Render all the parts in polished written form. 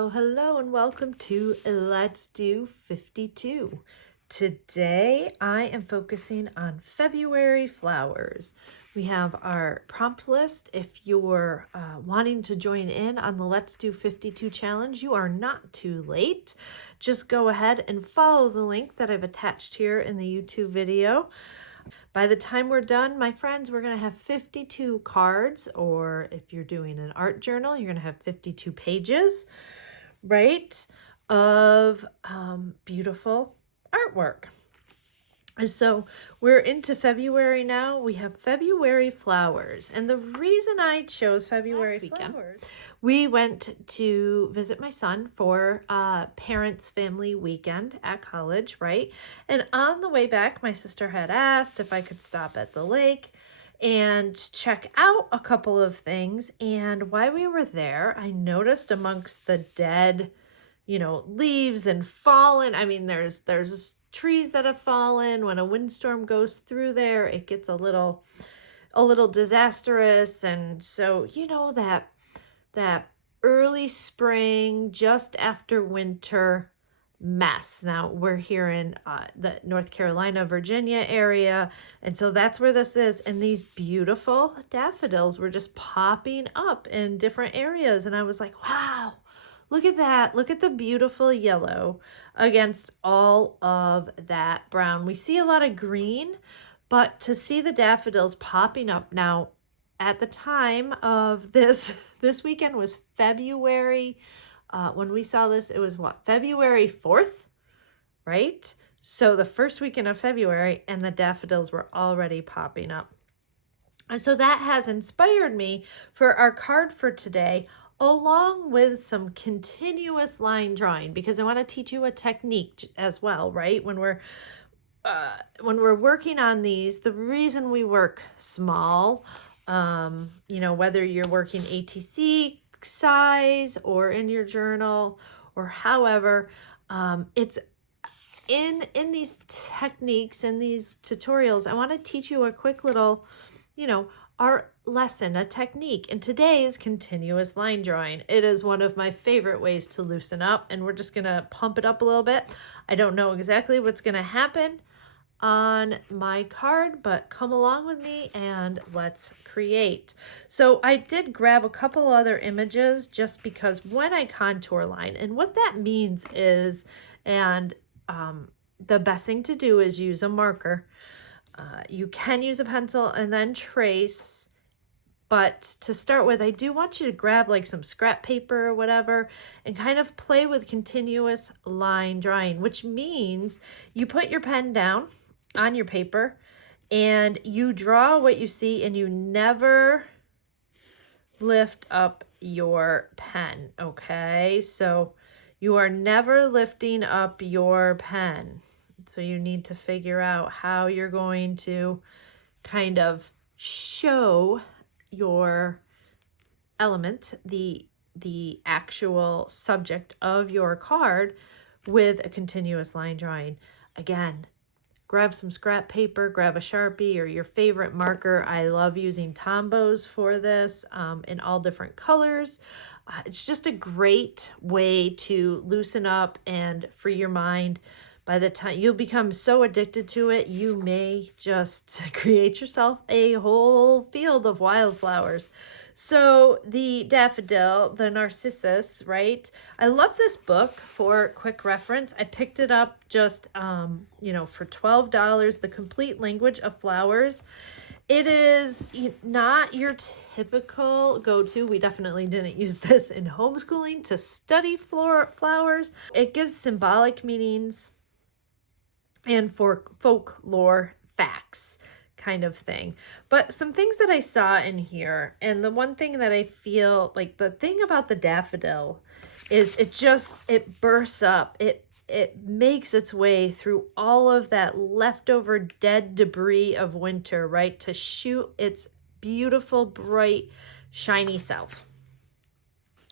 Hello and welcome to Let's Do 52. Today I am focusing on February flowers. We have our prompt list. If you're wanting to join in on the Let's Do 52 challenge, you are not too late. Just go ahead and follow the link that I've attached here in the YouTube video. By the time we're done, my friends, we're going to have 52 cards, or if you're doing an art journal, you're going to have 52 pages, right, of beautiful artwork. And so we're into February now. We have February flowers. And the reason I chose February flowers, we went to visit my son for parents' family weekend at college, right? And on the way back, my sister had asked if I could stop at the lake and check out a couple of things. And while we were there, I noticed amongst the dead, leaves and fallen. I mean, there's trees that have fallen. When a windstorm goes through there, it gets a little disastrous. And so, that early spring, just after winter mess. Now we're here in the North Carolina, Virginia area. And so that's where this is. And these beautiful daffodils were just popping up in different areas. And I was like, wow, look at that. Look at the beautiful yellow against all of that brown. We see a lot of green, but to see the daffodils popping up now at the time of this weekend was February. When we saw this, it was February 4th, right? So the first weekend of February, and the daffodils were already popping up. And so that has inspired me for our card for today, along with some continuous line drawing, because I want to teach you a technique as well, right? When we're working on these, the reason we work small, whether you're working ATC size or in your journal or however, it's in these techniques, in these tutorials, I want to teach you a quick little, art lesson, a technique. And today is continuous line drawing. It is one of my favorite ways to loosen up, and we're just going to pump it up a little bit. I don't know exactly what's going to happen on my card, but come along with me and let's create. So I did grab a couple other images just because when I contour line, and what that means is, and the best thing to do is use a marker. You can use a pencil and then trace, but to start with, I do want you to grab like some scrap paper or whatever and kind of play with continuous line drawing, which means you put your pen down on your paper and you draw what you see, and you never lift up your pen, okay? So you are never lifting up your pen. So you need to figure out how you're going to kind of show your element, the actual subject of your card, with a continuous line drawing. Again, grab some scrap paper, grab a Sharpie or your favorite marker. I love using Tombows for this in all different colors. It's just a great way to loosen up and free your mind. By the time you'll become so addicted to it, you may just create yourself a whole field of wildflowers. So the daffodil, the narcissus, right? I love this book. For quick reference, I picked it up just, for $12, The Complete Language of Flowers. It is not your typical go-to. We definitely didn't use this in homeschooling to study flowers. It gives symbolic meanings and for folklore facts kind of thing. But some things that I saw in here, and the one thing that I feel like the thing about the daffodil is it bursts up. It makes its way through all of that leftover dead debris of winter, right? To shoot its beautiful, bright, shiny self.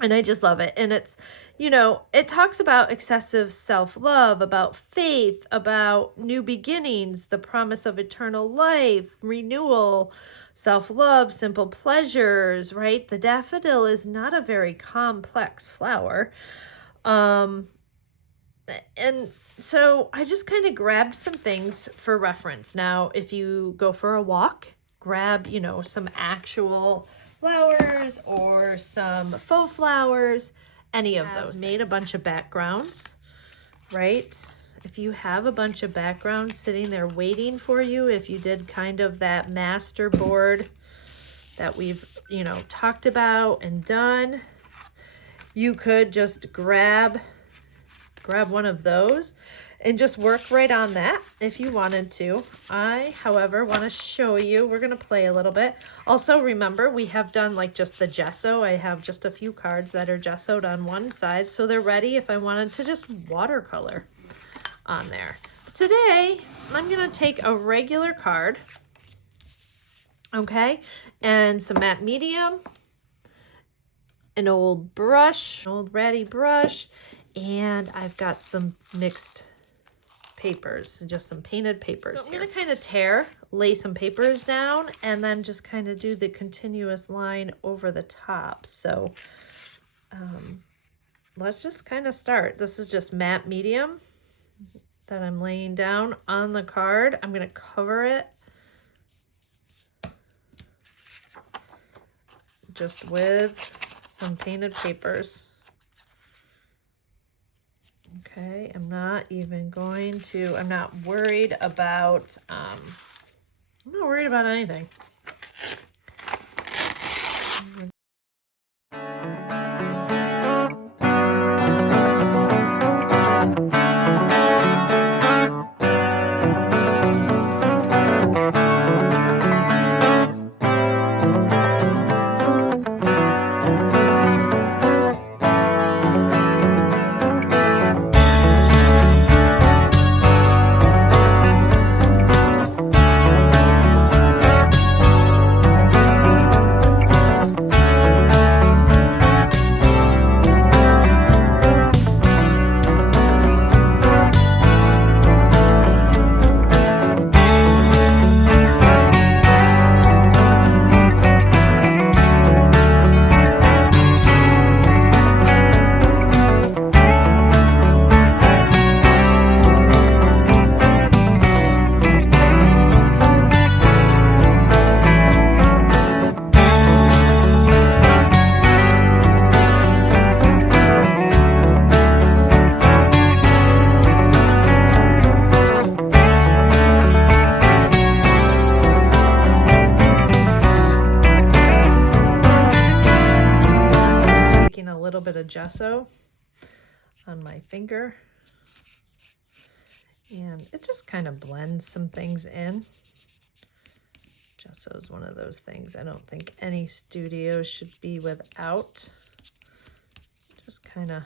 And I just love it. And it's, you know, it talks about excessive self-love, about faith, about new beginnings, the promise of eternal life, renewal, self-love, simple pleasures, right? The daffodil is not a very complex flower. And so I just kind of grabbed some things for reference. Now, if you go for a walk, grab, you know, some actual flowers or some faux flowers, any of those. I've made a bunch of backgrounds, right? If you have a bunch of backgrounds sitting there waiting for you, if you did kind of that master board that we've, you know, talked about and done, you could just grab one of those and just work right on that if you wanted to. I, however, want to show you, we're going to play a little bit. Also, remember, we have done like just the gesso. I have just a few cards that are gessoed on one side, so they're ready if I wanted to just watercolor on there. Today, I'm going to take a regular card, okay, and some matte medium, an old brush, an old ratty brush, and I've got some mixed papers, just some painted papers. So I'm going to kind of lay some papers down and then just kind of do the continuous line over the top. So let's just kind of start. This is just matte medium that I'm laying down on the card. I'm going to cover it just with some painted papers. Okay, I'm not worried about, I'm not worried about anything. Bit of gesso on my finger, and it just kind of blends some things in. Gesso is one of those things I don't think any studio should be without. Just kind of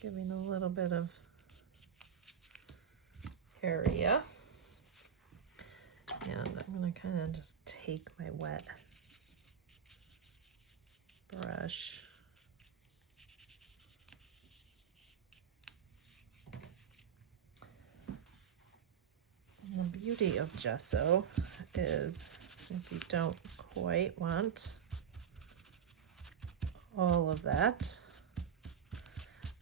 giving a little bit of area. And I'm going to kind of just take my wet brush. And the beauty of gesso is if you don't quite want all of that,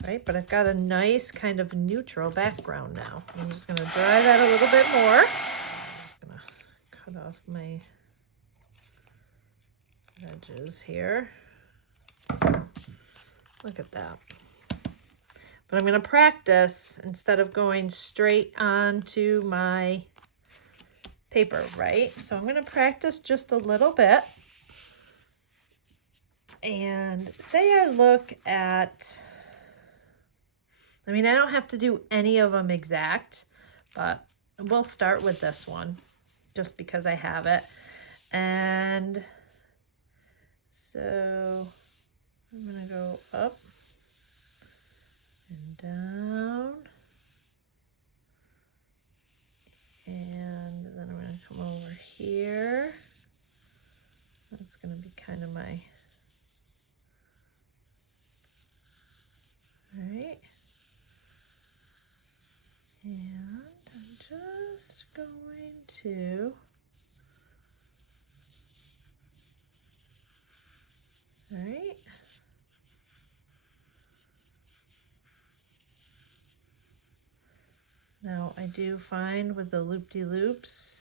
right? But I've got a nice kind of neutral background now. I'm just going to dry that a little bit more. I'm just going to cut off my edges here. Look at that. But I'm going to practice instead of going straight onto my paper, right? So I'm going to practice just a little bit. And say I look at, I mean, I don't have to do any of them exact, but we'll start with this one just because I have it. And so I'm gonna go up and down. And then I'm gonna come over here. That's gonna be kind of my, all right. And I'm just going to, all right. Now I do find with the loop-de-loops,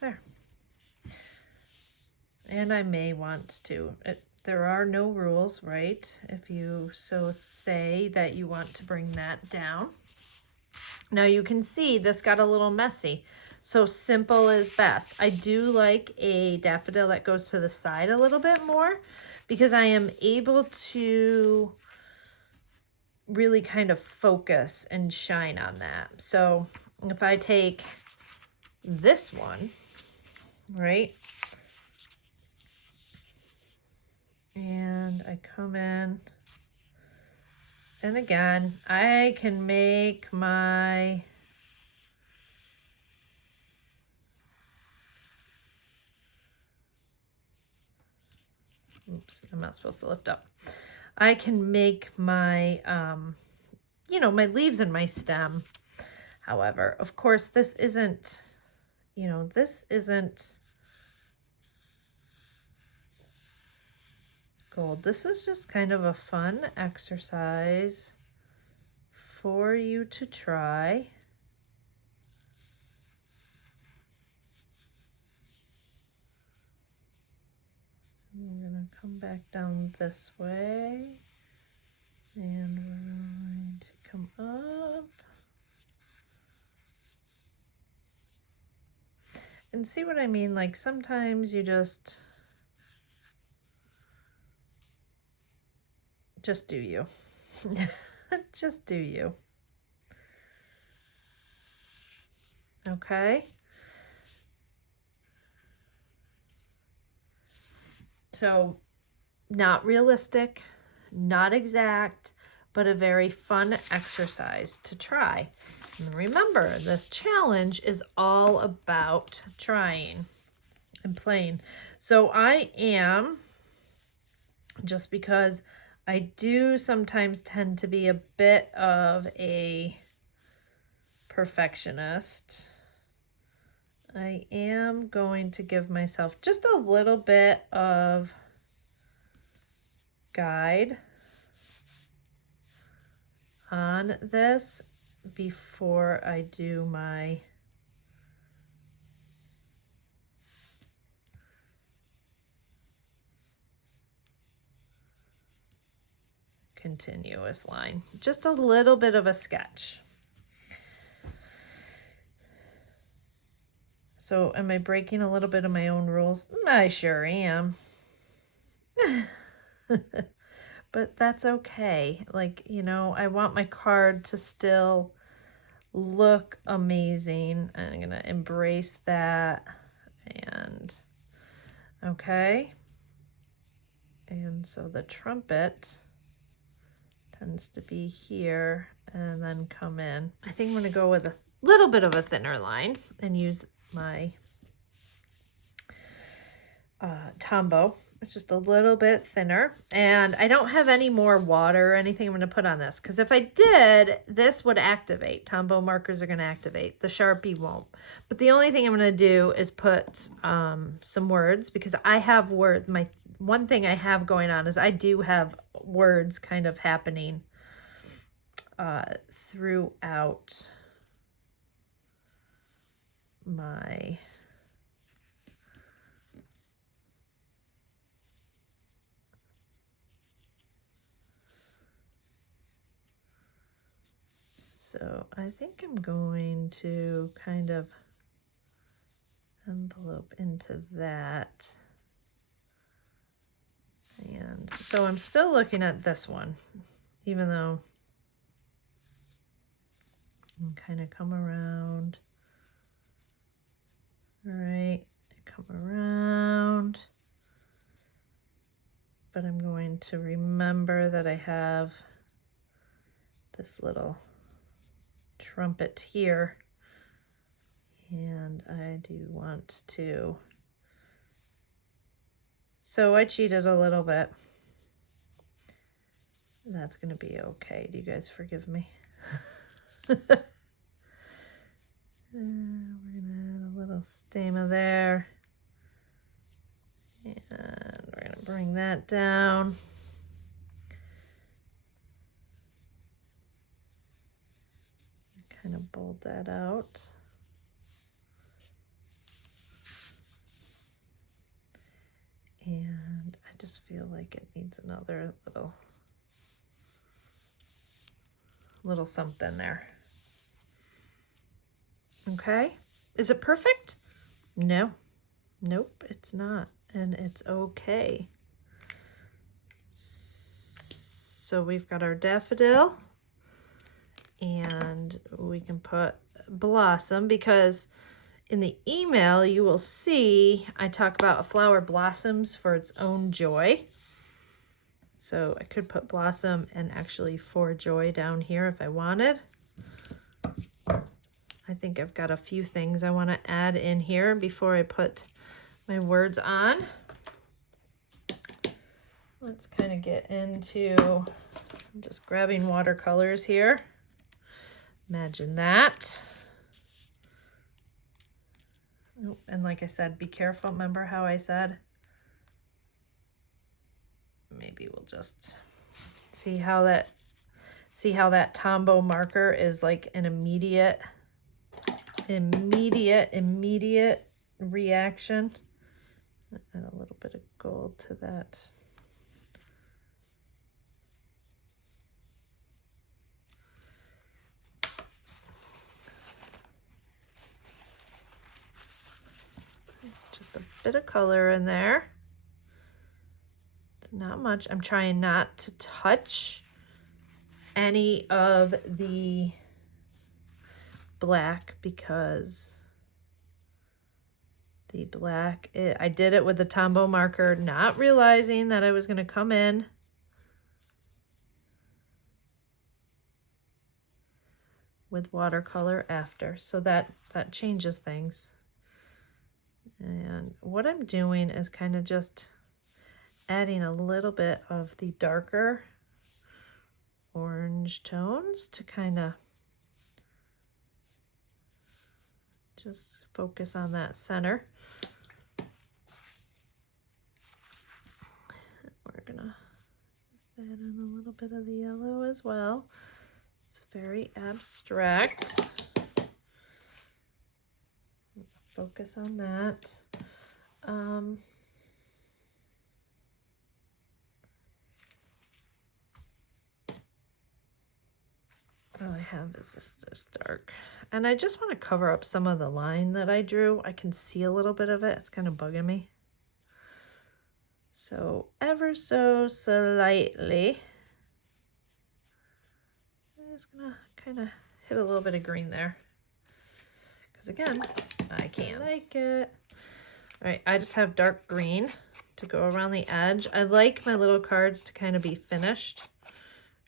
there. And I may want to, there are no rules, right? If you so say that you want to bring that down. Now you can see this got a little messy. So simple is best. I do like a daffodil that goes to the side a little bit more because I am able to really kind of focus and shine on that. So if I take this one, right, and I come in, and again, I can make my, oops, I'm not supposed to lift up. I can make my, you know, my leaves and my stem. However, of course, this isn't, you know, this isn't gold. This is just kind of a fun exercise for you to try. I'm gonna come back down this way, and we're going to come up. And see what I mean? Like sometimes you just do you. Just do you. Okay. So not realistic, not exact, but a very fun exercise to try. And remember, this challenge is all about trying and playing. So I am, just because I do sometimes tend to be a bit of a perfectionist, I am going to give myself just a little bit of guide on this before I do my continuous line. Just a little bit of a sketch. So am I breaking a little bit of my own rules? I sure am. But that's okay. Like, you know, I want my card to still look amazing. I'm gonna embrace that. And okay. And so the trumpet tends to be here and then come in. I think I'm gonna go with a little bit of a thinner line and use my Tombow. It's just a little bit thinner, and I don't have any more water or anything I'm going to put on this, because if I did, this would activate. Tombow markers are going to activate. The Sharpie won't. But the only thing I'm going to do is put some words, because I have words. My one thing I have going on is I do have words kind of happening throughout my so I think I'm going to kind of envelope into that. And so I'm still looking at this one, even though I'm kind of come around. All right, come around. But I'm going to remember that I have this little trumpet here. And I do want to, so I cheated a little bit. That's gonna be okay. Do you guys forgive me? We're gonna add a little stamina there. And we're gonna bring that down. Kind of bold that out. And I just feel like it needs another little something there. Okay, is it perfect? No, nope, it's not, and it's okay. So we've got our daffodil, and we can put blossom, because in the email you will see I talk about a flower blossoms for its own joy. So I could put blossom and actually for joy down here if I wanted. I think I've got a few things I want to add in here before I put my words on. Let's kind of get into, I'm just grabbing watercolors here. Imagine that. Oh, and like I said, be careful. Remember how I said? Maybe we'll just see how that Tombow marker is like an immediate reaction. Add a little bit of gold to that. Just a bit of color in there. It's not much. I'm trying not to touch any of the black, because the black, I did it with the Tombow marker, not realizing that I was going to come in with watercolor after. So that changes things. And what I'm doing is kind of just adding a little bit of the darker orange tones to kind of just focus on that center. We're gonna add in a little bit of the yellow as well. It's very abstract. Focus on that. All I have is this dark. And I just want to cover up some of the line that I drew. I can see a little bit of it. It's kind of bugging me. So ever so slightly. I'm just gonna kind of hit a little bit of green there. Because again, I can't like it. All right, I just have dark green to go around the edge. I like my little cards to kind of be finished.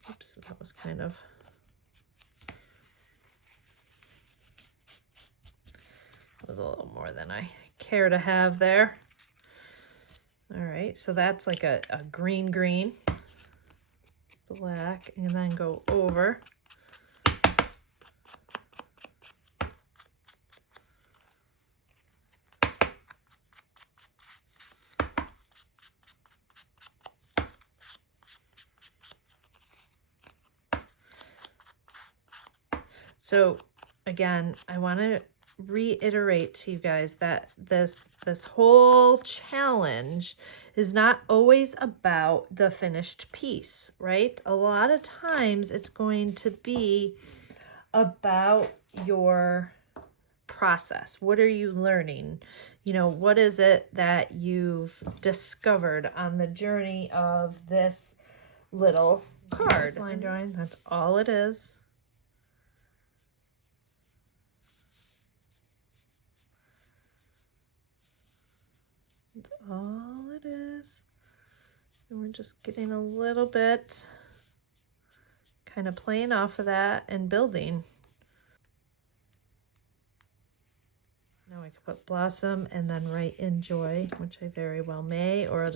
Oops, that was kind of... That was a little more than I care to have there. All right, so that's like a green, black, and then go over. So again, I want to reiterate to you guys that this whole challenge is not always about the finished piece, right? A lot of times it's going to be about your process. What are you learning? You know, what is it that you've discovered on the journey of this little card? Line drawing, that's all it is. That's all it is. And we're just getting a little bit, kind of playing off of that and building. Now I can put blossom and then write enjoy, which I very well may, or